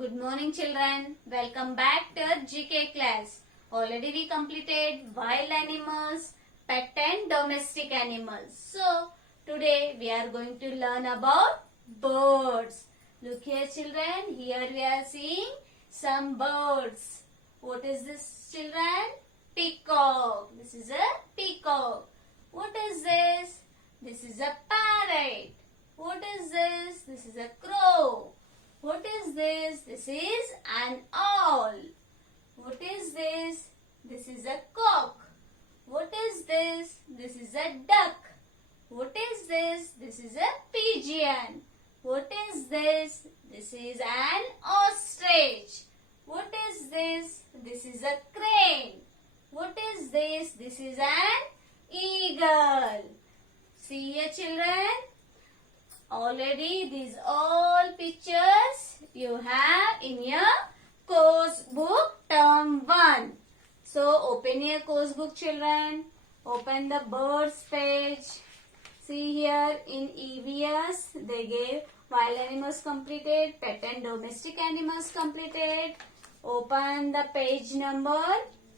Good morning children. Welcome back to our GK class. Already we completed wild animals, pet and domestic animals. So today we are going to learn about birds. Look here children. Here we are seeing some birds. What is this children? Peacock. This is a peacock. What is this? This is a parrot. What is this? This is a crow. What is this? This is an owl. What is this? This is a cock. What is this? This is a duck. What is this? This is a pigeon. What is this? This is an ostrich. What is this? This is a crane. What is this? This is an eagle. See here children. Already these all pictures you have in your course book term 1. So open your course book children. Open the birds page. See here in EVS they gave wild animals completed, pet and domestic animals completed. Open the page number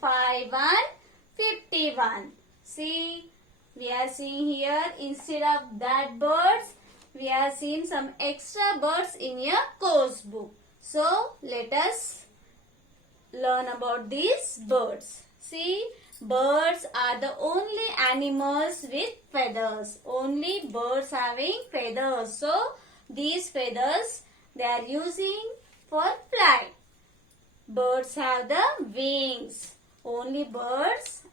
5151. See we are seeing here instead of that birds we are seeing some extra birds in your course book. So, let us learn about these birds. See, birds are the only animals with feathers. Only birds having feathers. So, these feathers they are using for flight. Birds have the wings. Only birds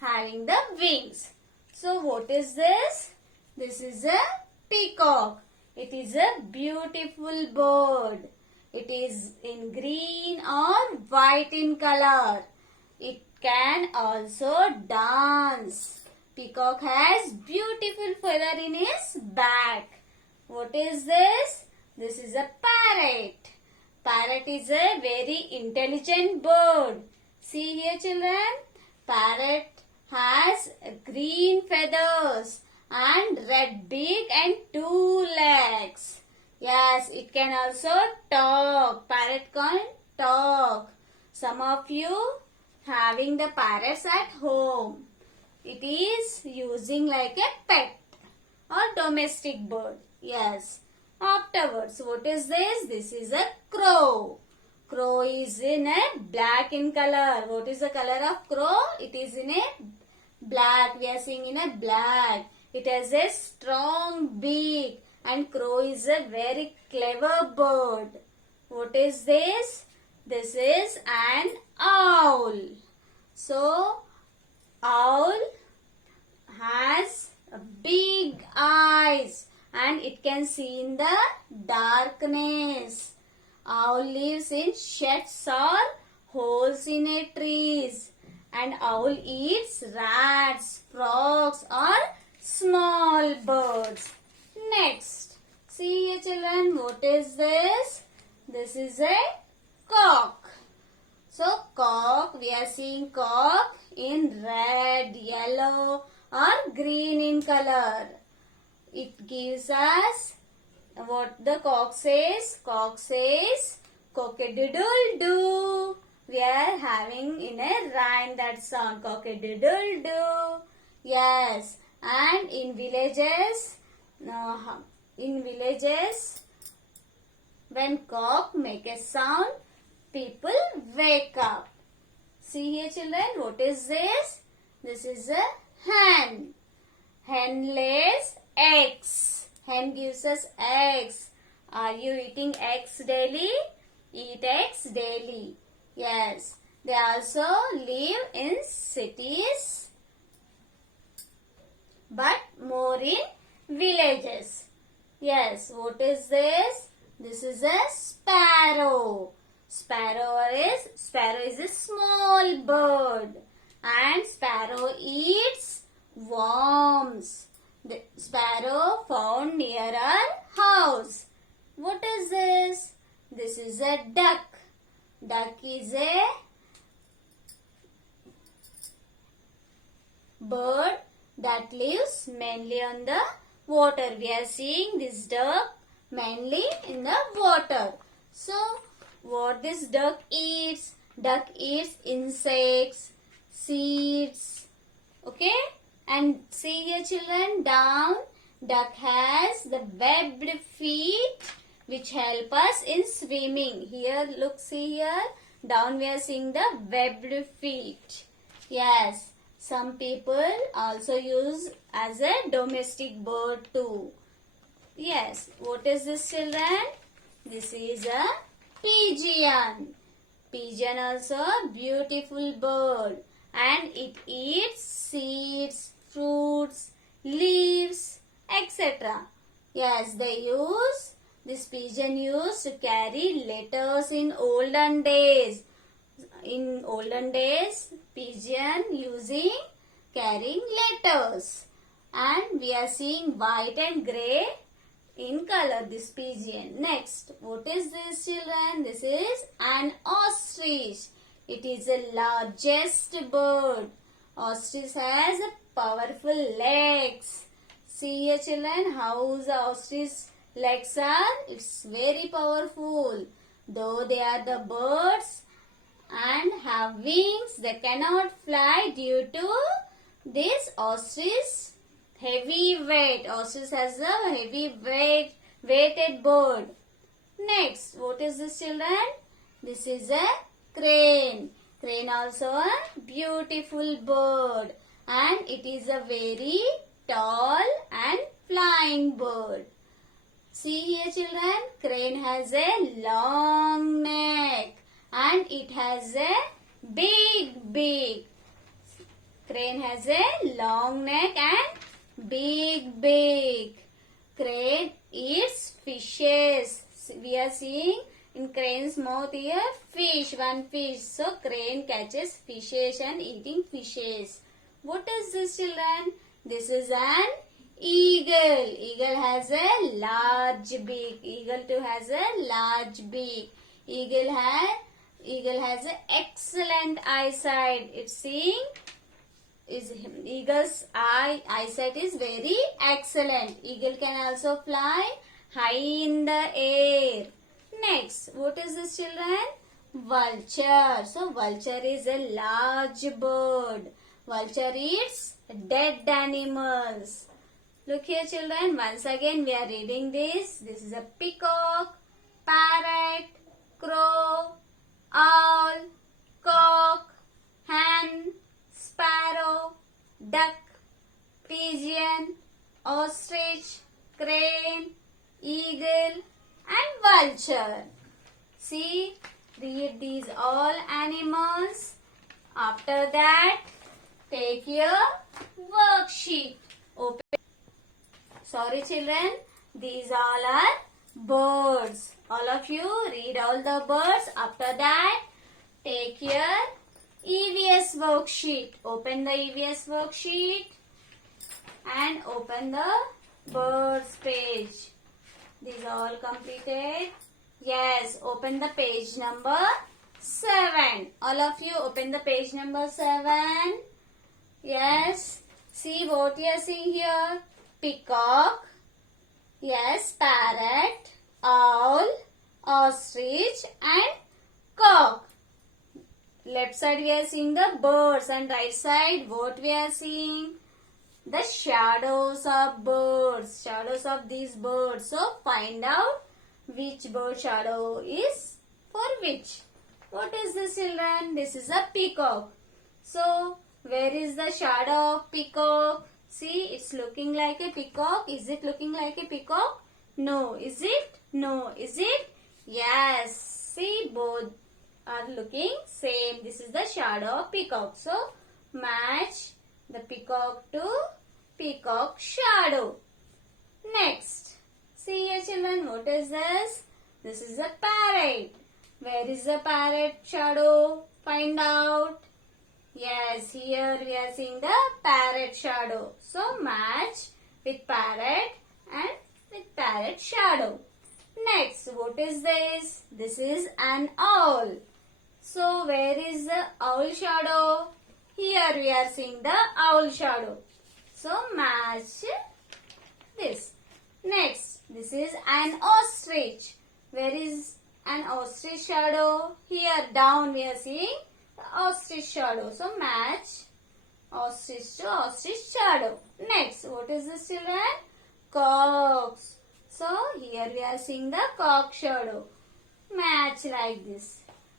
having the wings. So, what is this? This is a peacock. It is a beautiful bird. It is in green or white in color. It can also dance. Peacock has beautiful feather in his back. What is this? This is a parrot. Parrot is a very intelligent bird. See here children. Parrot has green feathers and red beak and 2 legs. Yes, it can also talk. Parrot can talk. Some of you having the parrots at home. It is using like a pet or domestic bird. Yes. Afterwards, what is this? This is a crow. Crow is in a black in color. What is the color of crow? It is in a black. We are seeing in a black. It has a strong beak and crow is a very clever bird. What is this? This is an owl. So, owl has big eyes and it can see in the darkness. Owl lives in sheds or holes in a trees. And owl eats rats, frogs or small birds. Next, see here children, what is this? This is a cock. So cock, we are seeing cock in red, yellow or green in color. It gives us what the cock says. Cock says cock-a-doodle-doo. We are having in a rhyme that sound cock-a-doodle-doo. Yes. And in villages, when cock make a sound, people wake up. See here children, what is this? This is a hen. Hen lays eggs. Hen gives us eggs. Are you eating eggs daily? Eat eggs daily. Yes. They also live in cities, but more in villages. Yes, what is this? This is a sparrow. Sparrow is a small bird and sparrow eats worms. The sparrow found near our house. What is this? This is a duck. Duck is a bird that lives mainly on the water. We are seeing this duck mainly in the water. So what this duck eats. Duck eats insects, seeds. Okay? And see here children, down. Duck has the webbed feet which help us in swimming. Here, look, see here. Down we are seeing the webbed feet. Yes, some people also use as a domestic bird too. Yes, what is this children? This is a pigeon. Pigeon also a beautiful bird and it eats seeds, fruits, leaves, etc. Yes, this pigeon used to carry letters in olden days. In olden days, pigeon carrying letters. And we are seeing white and grey in color, this pigeon. Next, what is this children? This is an ostrich. It is the largest bird. Ostrich has powerful legs. See here children, how the ostrich legs are. It's very powerful. Though they are the birds and have wings, they cannot fly due to this ostrich heavy weight. Ostrich has a heavy weighted bird. Next, what is this children? This is a crane. Crane also a beautiful bird and it is a very tall and flying bird. See here children, crane has a long neck and it has a big beak. Crane has a long neck and big beak. Crane eats fishes. We are seeing in crane's mouth here fish, one fish. So crane catches fishes and eating fishes. What is this children? This is an eagle. Eagle has a large beak. Eagle too has a large beak. Eagle has an excellent eyesight. It's seeing eagle's eyesight is very excellent. Eagle can also fly high in the air. Next, what is this children? Vulture. So vulture is a large bird. Vulture eats dead animals. Look here children, once again we are reading this. This is a peacock, parrot, crow, owl, cock, hen, sparrow, duck, pigeon, ostrich, crane, eagle and vulture. See, read these all animals. After that, take your worksheet. Open. Sorry children, these all are birds. All of you read all the birds. After that, take your EVS worksheet. Open the EVS worksheet and open the birds page. These are all completed. Yes, open the page number 7. All of you open the page number 7. Yes, see what you are seeing here. Peacock, yes, parrot, owl, ostrich and cock. Left side we are seeing the birds and right side what we are seeing? The shadows of birds, shadows of these birds. So find out which bird shadow is for which. What is this children? This is a peacock. So where is the shadow of peacock? See, it's looking like a peacock. Is it looking like a peacock? No. Is it? No. Is it? Yes. See, both are looking same. This is the shadow of peacock. So match the peacock to peacock shadow. Next, see here children, what is this? This is a parrot. Where is the parrot shadow? Find out. Yes, here we are seeing the parrot shadow. So match with parrot and with parrot shadow. Next, what is this? This is an owl. So where is the owl shadow? Here we are seeing the owl shadow. So match this. Next, this is an ostrich. Where is an ostrich shadow. Here down we are seeing the ostrich shadow. So match ostrich to ostrich shadow. Next, what is this children? Cocks. So here we are seeing the cock shadow. Match like this.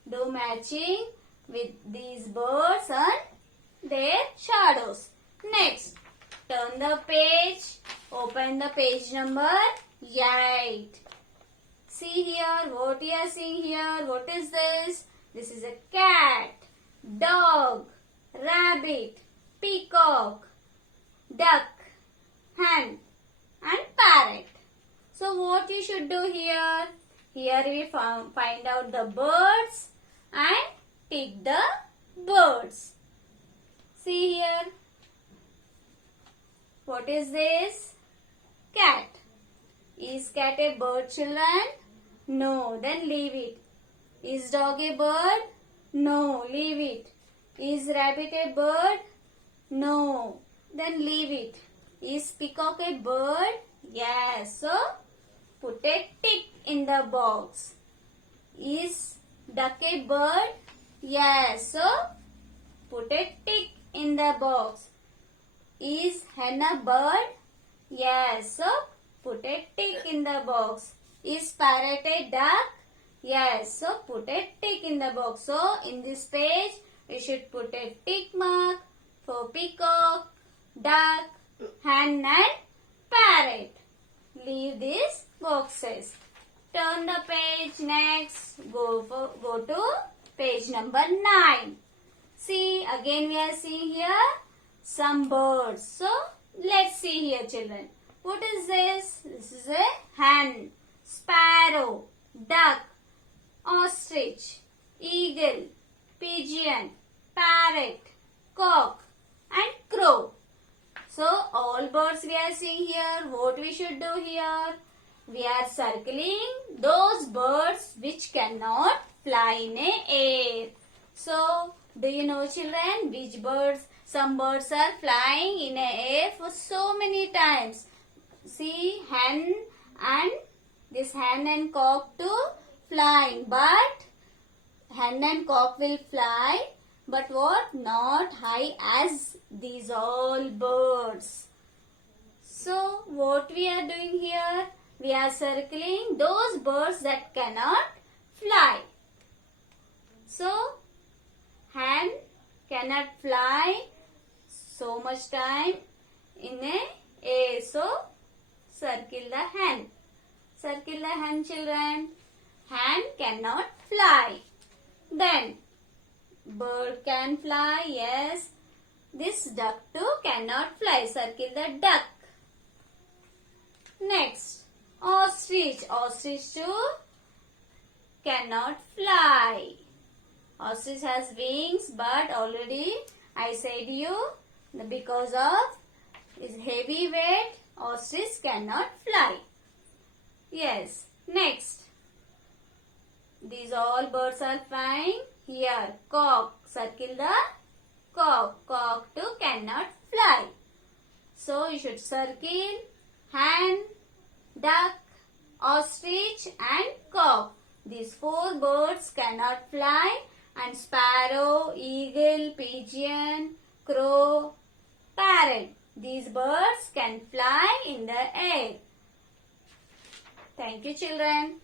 Do matching with these birds and their shadows. Next, turn the page. Open the page number 8. See here what we are seeing here. What is this? This is a cat, dog, rabbit, peacock, duck, hen and parrot. So what you should do here? Here we find out the birds and tick the birds. See here. What is this? Cat. Is cat a bird, children? No, then leave it. Is dog a bird? No, leave it. Is rabbit a bird? No, then leave it. Is peacock a bird? Yes, so put a tick in the box. Is duck a bird? Yes, so put a tick in the box. Is hen a bird? Yes, so put a tick in the box. Is parrot a duck? Yes, so put a tick in the box. So in this page, you should put a tick mark for peacock, duck, hen and parrot. Leave these boxes. Turn the page. Next, go to page number 9. See, again we are seeing here some birds. So let's see here, children. What is this? This is a hen, sparrow, duck, ostrich, eagle, pigeon, parrot, cock and crow. So all birds we are seeing here. What we should do here? We are circling those birds which cannot fly in a air. So do you know, children, which birds? Some birds are flying in a air for so many times. See, hen and cock too flying, but hen and cock will fly, but what? Not high as these all birds. So what we are doing here? We are circling those birds that cannot fly. So hen cannot fly so much time in a air. So circle the hen. Circle the hen, children. Hen cannot fly. Then bird can fly. Yes. This duck too cannot fly. Circle the duck. Next, ostrich. Ostrich too cannot fly. Ostrich has wings, but already I said you, because of its heavy weight, ostrich cannot fly. Yes. Next, these all birds are flying. Here, cock. Circle the cock. Cock too cannot fly. So you should circle hen, duck, ostrich and cock. These 4 birds cannot fly, and sparrow, eagle, pigeon, crow, parrot. These birds can fly in the air. Thank you, children.